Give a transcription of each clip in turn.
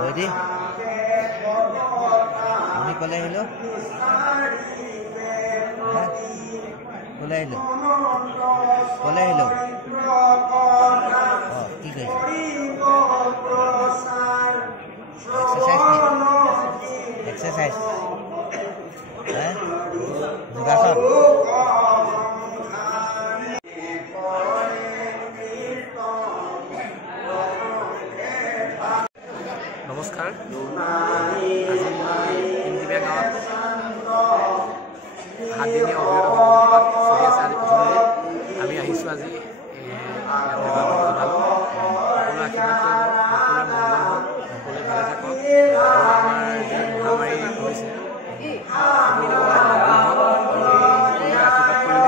Ready? Ini kole hello. Kole hello. Kole hello. Oh, ठीक है. Exercise nih. Exercise. Yogasan. নমস্কাৰ আজি ইন্দিবিয়া গাঁৱত 7 দিনীয়া অভিৰত পাঠ চলি আছে। আজি প্ৰথম দিন আমি আহিছোঁ। আজি সকলো আশীৰ্বাদ কৰিব, সকলোৰে মংগল হওক, সকলোৱে ভালে থাকক আৰু আমাৰ যি মহামাৰী হৈছে সকলোৰে আশীৰ্বাদ কৰিব।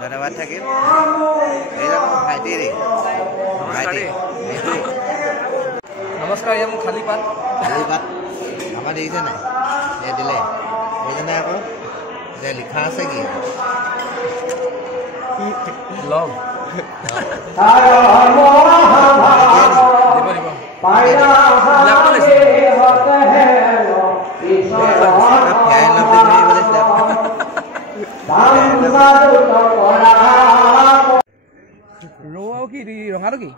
ধন্যবাদ থাকিল। ভাইটি ৰে নমস্কাৰ। এয়া মোৰ খালী পাত আমাৰ দেখিছে নাই এই দিলে দেখিছে নাই আকৌ যে লিখা আছে কি লগ ৰৌৱাও কি ৰঙাটো কি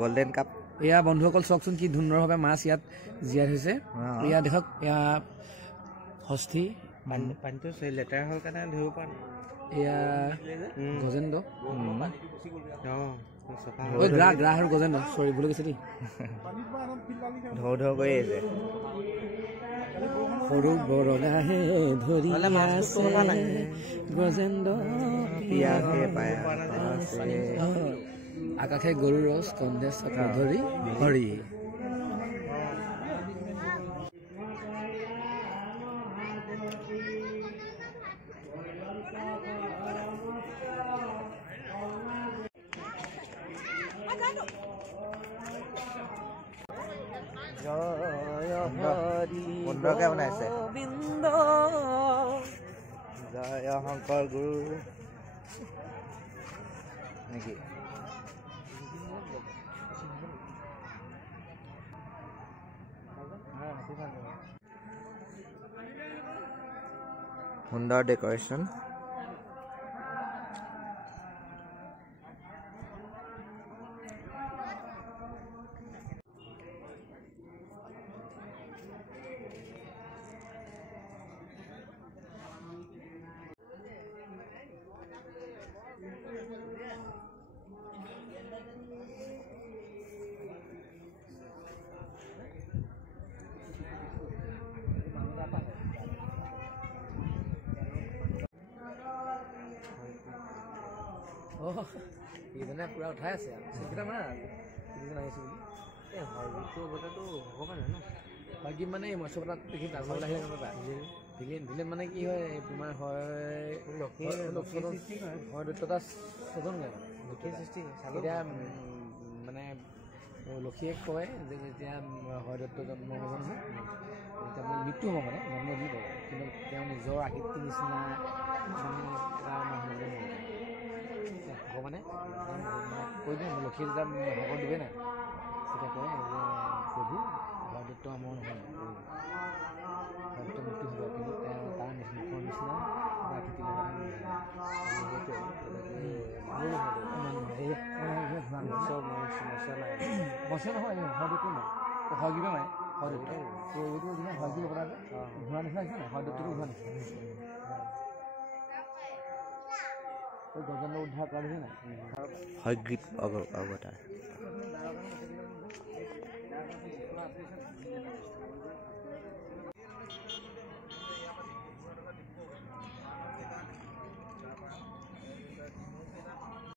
গোল্ডেন কাপ। এয়া বন্ধুসকল চাওকচোন কি সুন্দৰভাৱে মাছ ইয়াত জীয়াই থৈছে। এয়া দেখক, এয়া হস্থি পানীটো লেতেৰা হ'ল কাৰণে ধৰিব পৰা নাই। এয়া গজেন্দ্ৰ গ্ৰাহ আৰু গজেন্দ্ৰ চৰি ভুল গৈছে দেই। ধৌ কৰি আহিছে সৰু বৰগাহে ধৰি গজেন্দ্ৰ আকাশে গৰু ৰস কন্দে ধৰি হৰি। সুন্দৰকে বনাইছে। জয় শংকৰ গুৰু নেকি? সুন্দৰ ডেকৰেশ্যন। ইজনে পুৰা উঠাই আছে সেইকেইটা মানে ইজন আহিছে বুলি এই হয়তো কথাটো হ'ব কাৰণে ন বাকী মানে এই মৎস্য পতাত দেখি ডাঙৰ আহিলে গম পাবা। ভিলেন মানে কি হয় তোমাৰ হয় দৈত্যতা ছজন গায় লক্ষীৰ সৃষ্টি এতিয়া মানে লক্ষীয়ে কয় যে যেতিয়া হয় দত্ত জন্ম হ'ব নহয় তেতিয়া মোৰ মৃত্যু হ'ব মানে জন্ম দিব, কিন্তু তেওঁ নিজৰ আকৃতিৰ নিচিনা এটা মানুহ ভগৱানে কৈ দিয়ে লক্ষী যেতিয়া শকত দিবে নাই তেতিয়া কয় যে প্ৰভু হৰদত্ত আমাৰ নহয়, হৰদত্ত মৃত্যু হ'ব, কিন্তু তেওঁ তাৰ মুখৰ নিচিনা আকৃতি বছে নহয় হৰদত্ত নাই হৰগিব নাই হৰদত্ত এইটো হৰগিব পৰা যে ঘোঁৰা নিচিনা হৈছে নাই হৰদত্তটো ঘোঁৰা নিচিনা গজেন্দ্ৰ উদ্ধাৰ কৰা দিছে নাই হয়গ্ৰীৱ অৱতাৰ।